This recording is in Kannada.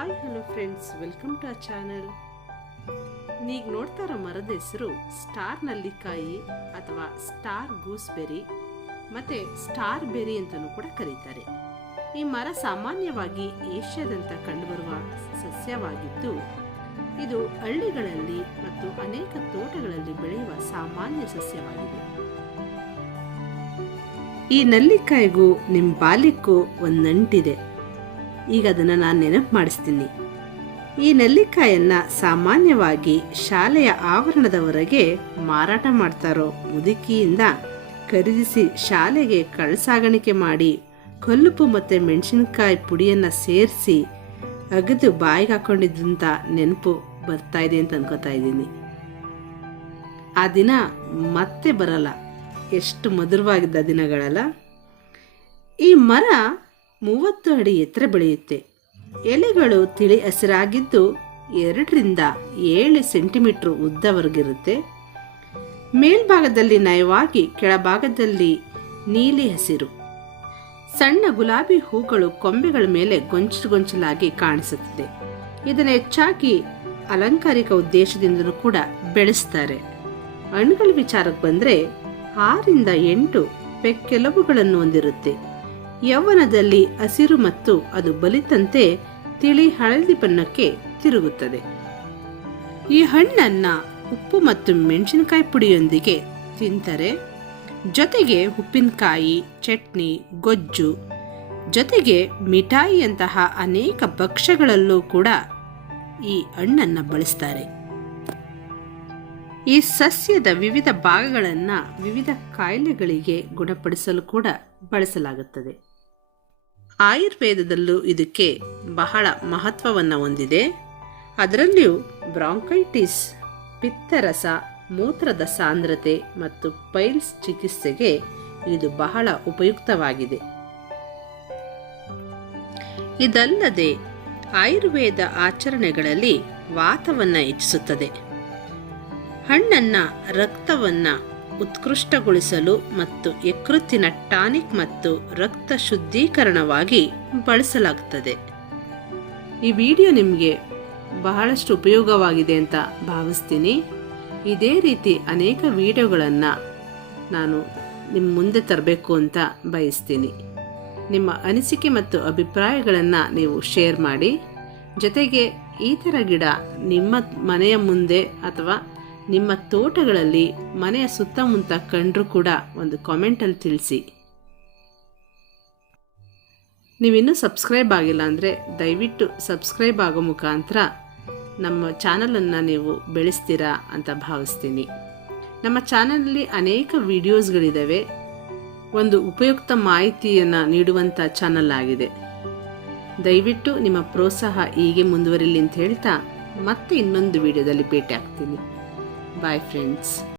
Hi hello friends, welcome to our channel. ನೀಗ ನೋಡ್ತಾ ಇರೋ ಮರದ ಹೆಸರು ಸ್ಟಾರ್ ನಲ್ಲಿಕಾಯಿ ಅಥವಾ ಸ್ಟಾರ್ ಗೂಸ್ಬೆರಿ ಮತ್ತು ಸ್ಟಾರ್ ಬೆರಿ ಅಂತಲೂ ಕೂಡ ಕರೀತಾರೆ. ಈ ಮರ ಸಾಮಾನ್ಯವಾಗಿ ಏಷ್ಯಾದಂತ ಕಂಡುಬರುವ ಸಸ್ಯವಾಗಿದ್ದು, ಇದು ಹಳ್ಳಿಗಳಲ್ಲಿ ಮತ್ತು ಅನೇಕ ತೋಟಗಳಲ್ಲಿ ಬೆಳೆಯುವ ಸಾಮಾನ್ಯ ಸಸ್ಯವಾಗಿದೆ. ಈ ನಲ್ಲಿಕಾಯಿಗೂ ನಿಮ್ಮ ಬಾಲ್ಯಕ್ಕೂ ಒಂದು ನಂಟಿದೆ. ಈಗ ಅದನ್ನು ನಾನು ನೆನಪು ಮಾಡಿಸ್ತೀನಿ. ಈ ನೆಲ್ಲಿಕಾಯನ್ನು ಸಾಮಾನ್ಯವಾಗಿ ಶಾಲೆಯ ಆವರಣದ ಹೊರಗೆ ಮಾರಾಟ ಮಾಡ್ತಾರೋ ಮುದುಕಿಯಿಂದ ಖರೀದಿಸಿ ಶಾಲೆಗೆ ಕಳ್ಳಸಾಗಾಣಿಕೆ ಮಾಡಿ ಕಲ್ಲುಪ್ಪು ಮತ್ತು ಮೆಣಸಿನಕಾಯಿ ಪುಡಿಯನ್ನು ಸೇರಿಸಿ ಅಗದು ಬಾಯಿಗೆ ಹಾಕೊಂಡಿದ್ದಂಥ ನೆನಪು ಬರ್ತಾ ಇದೆ ಅಂತ ಅನ್ಕೋತಾ ಇದ್ದೀನಿ. ಆ ದಿನ ಮತ್ತೆ ಬರಲ್ಲ. ಎಷ್ಟು ಮಧುರವಾಗಿದ್ದ ದಿನಗಳಲ್ಲ. ಈ ಮರ 30 ಅಡಿ ಎತ್ತರ ಬೆಳೆಯುತ್ತೆ. ಎಲೆಗಳು ತಿಳಿ ಹಸಿರಾಗಿದ್ದು 2 ರಿಂದ 7 ಸೆಂಟಿಮೀಟರ್ ಉದ್ದವರೆಗಿರುತ್ತೆ. ಮೇಲ್ಭಾಗದಲ್ಲಿ ನಯವಾಗಿ, ಕೆಳಭಾಗದಲ್ಲಿ ನೀಲಿ ಹಸಿರು. ಸಣ್ಣ ಗುಲಾಬಿ ಹೂಗಳು ಕೊಂಬೆಗಳ ಮೇಲೆ ಗೊಂಚಲಾಗಿ ಕಾಣಿಸುತ್ತದೆ. ಇದನ್ನು ಹೆಚ್ಚಾಗಿ ಅಲಂಕಾರಿಕ ಉದ್ದೇಶದಿಂದಲೂ ಕೂಡ ಬೆಳೆಸ್ತಾರೆ. ಹಣ್ಣುಗಳ ವಿಚಾರಕ್ಕೆ ಬಂದರೆ 6 ರಿಂದ 8 ಪೆಕ್ಕೆಲುಬುಗಳನ್ನು ಹೊಂದಿರುತ್ತೆ. ಯೌವನದಲ್ಲಿ ಹಸಿರು ಮತ್ತು ಅದು ಬಲಿತಂತೆ ತಿಳಿ ಹಳದಿ ಬಣ್ಣಕ್ಕೆ ತಿರುಗುತ್ತದೆ. ಈ ಹಣ್ಣನ್ನ ಉಪ್ಪು ಮತ್ತು ಮೆಣಸಿನಕಾಯಿ ಪುಡಿಯೊಂದಿಗೆ ತಿಂತಾರೆ. ಜೊತೆಗೆ ಉಪ್ಪಿನಕಾಯಿ, ಚಟ್ನಿ, ಗೊಜ್ಜು, ಜೊತೆಗೆ ಮಿಠಾಯಿಯಂತಹ ಅನೇಕ ಭಕ್ಷ್ಯಗಳಲ್ಲೂ ಕೂಡ ಈ ಹಣ್ಣನ್ನು ಬಳಸ್ತಾರೆ. ಈ ಸಸ್ಯದ ವಿವಿಧ ಭಾಗಗಳನ್ನು ವಿವಿಧ ಕಾಯಿಲೆಗಳಿಗೆ ಗುಣಪಡಿಸಲು ಕೂಡ ಬಳಸಲಾಗುತ್ತದೆ. ಆಯುರ್ವೇದದಲ್ಲೂ ಇದಕ್ಕೆ ಬಹಳ ಮಹತ್ವವನ್ನು ಹೊಂದಿದೆ. ಅದರಲ್ಲಿಯೂ ಬ್ರಾಂಕೈಟಿಸ್, ಪಿತ್ತರಸ, ಮೂತ್ರದ ಸಾಂದ್ರತೆ ಮತ್ತು ಪೈಲ್ಸ್ ಚಿಕಿತ್ಸೆಗೆ ಇದು ಬಹಳ ಉಪಯುಕ್ತವಾಗಿದೆ. ಇದಲ್ಲದೆ ಆಯುರ್ವೇದ ಆಚರಣೆಗಳಲ್ಲಿ ವಾತವನ್ನು ಹೆಚ್ಚಿಸುತ್ತದೆ. ಹಣ್ಣನ್ನು ರಕ್ತವನ್ನು ಉತ್ಕೃಷ್ಟಗೊಳಿಸಲು ಮತ್ತು ಯಕೃತ್ತಿನ ಟಾನಿಕ್ ಮತ್ತು ರಕ್ತ ಶುದ್ಧೀಕರಣವಾಗಿ ಬಳಸಲಾಗುತ್ತದೆ. ಈ ವಿಡಿಯೋ ನಿಮಗೆ ಬಹಳಷ್ಟು ಉಪಯೋಗವಾಗಿದೆ ಅಂತ ಭಾವಿಸ್ತೀನಿ. ಇದೇ ರೀತಿ ಅನೇಕ ವಿಡಿಯೋಗಳನ್ನು ನಾನು ನಿಮ್ಮ ಮುಂದೆ ತರಬೇಕು ಅಂತ ಬಯಸ್ತೀನಿ. ನಿಮ್ಮ ಅನಿಸಿಕೆ ಮತ್ತು ಅಭಿಪ್ರಾಯಗಳನ್ನು ನೀವು ಶೇರ್ ಮಾಡಿ. ಜೊತೆಗೆ ಈ ಥರ ಗಿಡ ನಿಮ್ಮ ಮನೆಯ ಮುಂದೆ ಅಥವಾ ನಿಮ್ಮ ತೋಟಗಳಲ್ಲಿ ಮನೆಯ ಸುತ್ತಮುತ್ತ ಕಂಡ್ರೂ ಕೂಡ ಒಂದು ಕಾಮೆಂಟಲ್ಲಿ ತಿಳಿಸಿ. ನೀವಿನ್ನೂ ಸಬ್ಸ್ಕ್ರೈಬ್ ಆಗಿಲ್ಲ ಅಂದರೆ ದಯವಿಟ್ಟು ಸಬ್ಸ್ಕ್ರೈಬ್ ಆಗೋ ಮುಖಾಂತರ ನಮ್ಮ ಚಾನಲನ್ನು ನೀವು ಬೆಳೆಸ್ತೀರಾ ಅಂತ ಭಾವಿಸ್ತೀನಿ. ನಮ್ಮ ಚಾನಲಲ್ಲಿ ಅನೇಕ ವಿಡಿಯೋಸ್ಗಳಿದ್ದಾವೆ. ಒಂದು ಉಪಯುಕ್ತ ಮಾಹಿತಿಯನ್ನು ನೀಡುವಂಥ ಚಾನಲ್ ಆಗಿದೆ. ದಯವಿಟ್ಟು ನಿಮ್ಮ ಪ್ರೋತ್ಸಾಹ ಹೀಗೆ ಮುಂದುವರಿಲಿ ಅಂತ ಹೇಳ್ತಾ ಮತ್ತೆ ಇನ್ನೊಂದು ವಿಡಿಯೋದಲ್ಲಿ ಭೇಟಿ ಆಗ್ತೀನಿ. Bye friends.